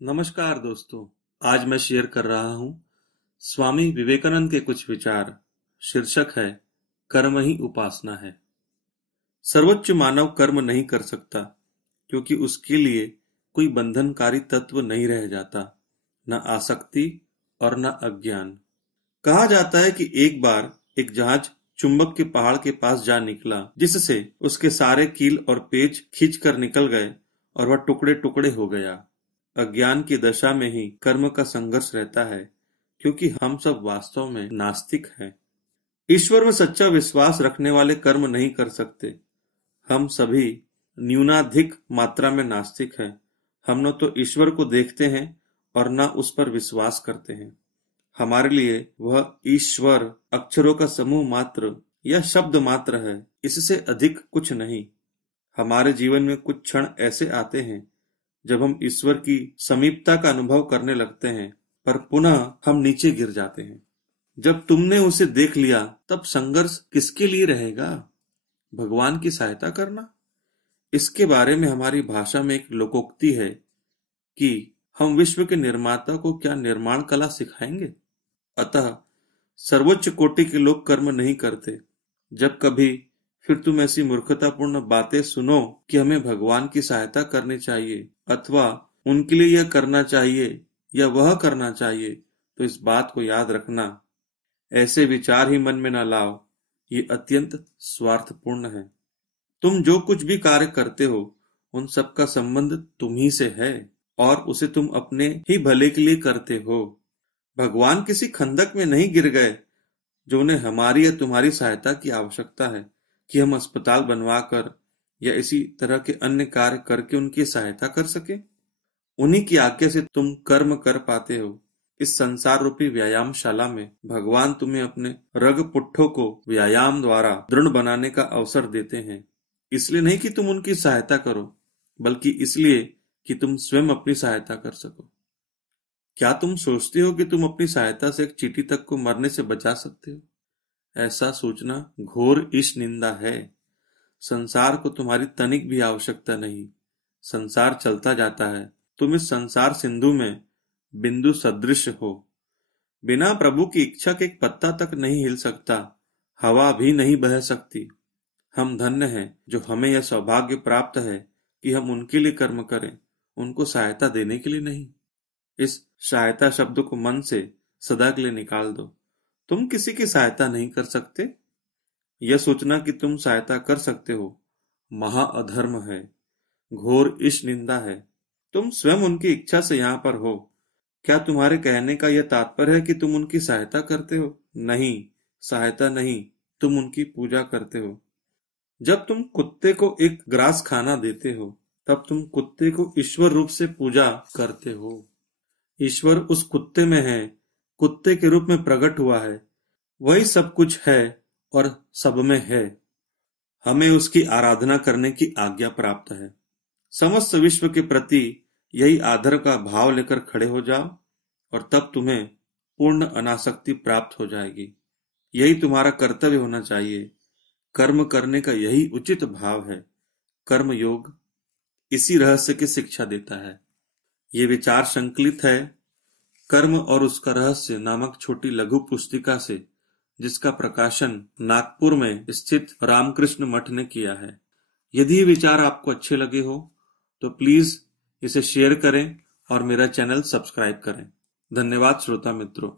नमस्कार दोस्तों, आज मैं शेयर कर रहा हूँ स्वामी विवेकानंद के कुछ विचार। शीर्षक है कर्म ही उपासना है। सर्वोच्च मानव कर्म नहीं कर सकता क्योंकि उसके लिए कोई बंधनकारी तत्व नहीं रह जाता, न आसक्ति और न अज्ञान। कहा जाता है कि एक बार एक जहाज चुंबक के पहाड़ के पास जा निकला, जिससे उसके सारे कील और पेच खींचकर निकल गए और वह टुकड़े टुकड़े हो गया। अज्ञान की दशा में ही कर्म का संघर्ष रहता है, क्योंकि हम सब वास्तव में नास्तिक हैं। ईश्वर में सच्चा विश्वास रखने वाले कर्म नहीं कर सकते। हम सभी न्यूनाधिक मात्रा में नास्तिक हैं। हम न तो ईश्वर को देखते हैं और न उस पर विश्वास करते हैं। हमारे लिए वह ईश्वर अक्षरों का समूह मात्र या शब्द मात्र है, इससे अधिक कुछ नहीं। हमारे जीवन में कुछ क्षण ऐसे आते हैं जब हम ईश्वर की समीपता का अनुभव करने लगते हैं, पर पुनः हम नीचे गिर जाते हैं। जब तुमने उसे देख लिया, तब संघर्ष किसके लिए रहेगा? भगवान की सहायता करना। इसके बारे में हमारी भाषा में एक लोकोक्ति है कि हम विश्व के निर्माता को क्या निर्माण कला सिखाएंगे। अतः सर्वोच्च कोटि के लोग कर्म नहीं करते। जब कभी फिर तुम ऐसी मूर्खतापूर्ण बातें सुनो कि हमें भगवान की सहायता करनी चाहिए अथवा उनके लिए यह करना चाहिए या वह करना चाहिए, तो इस बात को याद रखना, ऐसे विचार ही मन में न लाओ। ये अत्यंत स्वार्थपूर्ण है। तुम जो कुछ भी कार्य करते हो, उन सब का संबंध तुम ही से है और उसे तुम अपने ही भले के लिए करते हो। भगवान किसी खंदक में नहीं गिर गए जो उन्हें हमारी या तुम्हारी सहायता की आवश्यकता है कि हम अस्पताल बनवाकर या इसी तरह के अन्य कार्य करके उनकी सहायता कर सके। उन्हीं की आज्ञा से तुम कर्म कर पाते हो। इस संसार रूपी व्यायामशाला में भगवान तुम्हें अपने रग पुट्ठों को व्यायाम द्वारा दृढ़ बनाने का अवसर देते हैं। इसलिए नहीं कि तुम उनकी सहायता करो, बल्कि इसलिए कि तुम स्वयं अपनी सहायता कर सको। क्या तुम सोचते हो कि तुम अपनी सहायता से एक चींटी तक को मरने से बचा सकते हो? ऐसा सोचना घोर ईश निंदा है। संसार को तुम्हारी तनिक भी आवश्यकता नहीं। संसार चलता जाता है। तुम इस संसार सिंधु में बिंदु सदृश हो। बिना प्रभु की इच्छा के एक पत्ता तक नहीं हिल सकता, हवा भी नहीं बह सकती। हम धन्य हैं जो हमें यह सौभाग्य प्राप्त है कि हम उनके लिए कर्म करें, उनको सहायता देने के लिए नहीं। इस सहायता शब्द को मन से सदा के लिए निकाल दो। तुम किसी की सहायता नहीं कर सकते। यह सोचना कि तुम सहायता कर सकते हो महा अधर्म है, घोर ईश निंदा है। तुम स्वयं उनकी इच्छा से यहाँ पर हो। क्या तुम्हारे कहने का यह तात्पर्य है कि तुम उनकी सहायता करते हो? नहीं, सहायता नहीं, तुम उनकी पूजा करते हो। जब तुम कुत्ते को एक ग्रास खाना देते हो, तब तुम कुत्ते को ईश्वर रूप से पूजा करते हो। ईश्वर उस कुत्ते में है, कुत्ते के रूप में प्रकट हुआ है। वही सब कुछ है और सब में है। हमें उसकी आराधना करने की आज्ञा प्राप्त है। समस्त विश्व के प्रति यही आदर का भाव लेकर खड़े हो जाओ और तब तुम्हें पूर्ण अनासक्ति प्राप्त हो जाएगी। यही तुम्हारा कर्तव्य होना चाहिए। कर्म करने का यही उचित भाव है। कर्म योग इसी रहस्य की शिक्षा देता है। ये विचार संकलित है कर्म और उसका रहस्य नामक छोटी लघु पुस्तिका से, जिसका प्रकाशन नागपुर में स्थित रामकृष्ण मठ ने किया है। यदि ये विचार आपको अच्छे लगे हो तो प्लीज इसे शेयर करें और मेरा चैनल सब्सक्राइब करें। धन्यवाद श्रोता मित्रों।